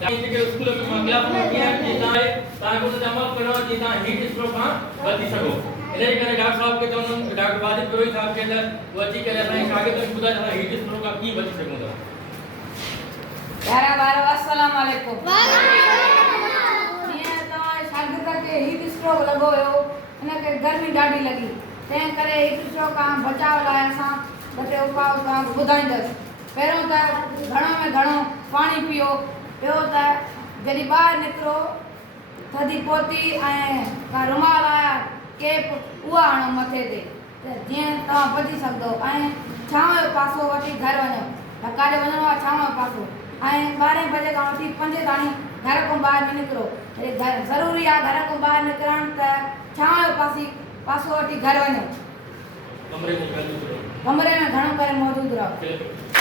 કે સ્કૂલ में क्लास में किया कि ताए ताए को जमा करो कि ता हीट स्ट्रोक हां बची सको એટલે કે ડॉक्टर साहब के तो डॉक्टर बादित पुरोहित साहब के अंदर वची करे असां आगे तो खुदा जहां हीट स्ट्रोक का की बची सको था यारा बारो अस्सलाम वालेकुम ये तो शागिर्द के हीट स्ट्रोक लगो हो अने के गर्मी डाडी लगी ते करे हीट स्ट्रोक का बचाव लाए असां बटे उपाय का बुधाइंदस पहिरों त घणो में घणो पानी पियो ॿियो त जॾहिं ॿाहिरि निकिरो थधी पोती ऐं का रुमाल आया केप उहा हणो मथे ते त जीअं तव्हां बची सघंदो ऐं छांव जो पासो वठी घर वञो त काॾे वञिणो आहे छांव जो पासो ऐं 12 बजे खां वठी 5 ताणी घर खां ॿाहिरि न निकिरो घर ज़रूरी आहे घर खां ॿाहिरि निकिरणु त छांव जो पासो वठी घर वञो कमरे में घणो करे मौजूदु रहो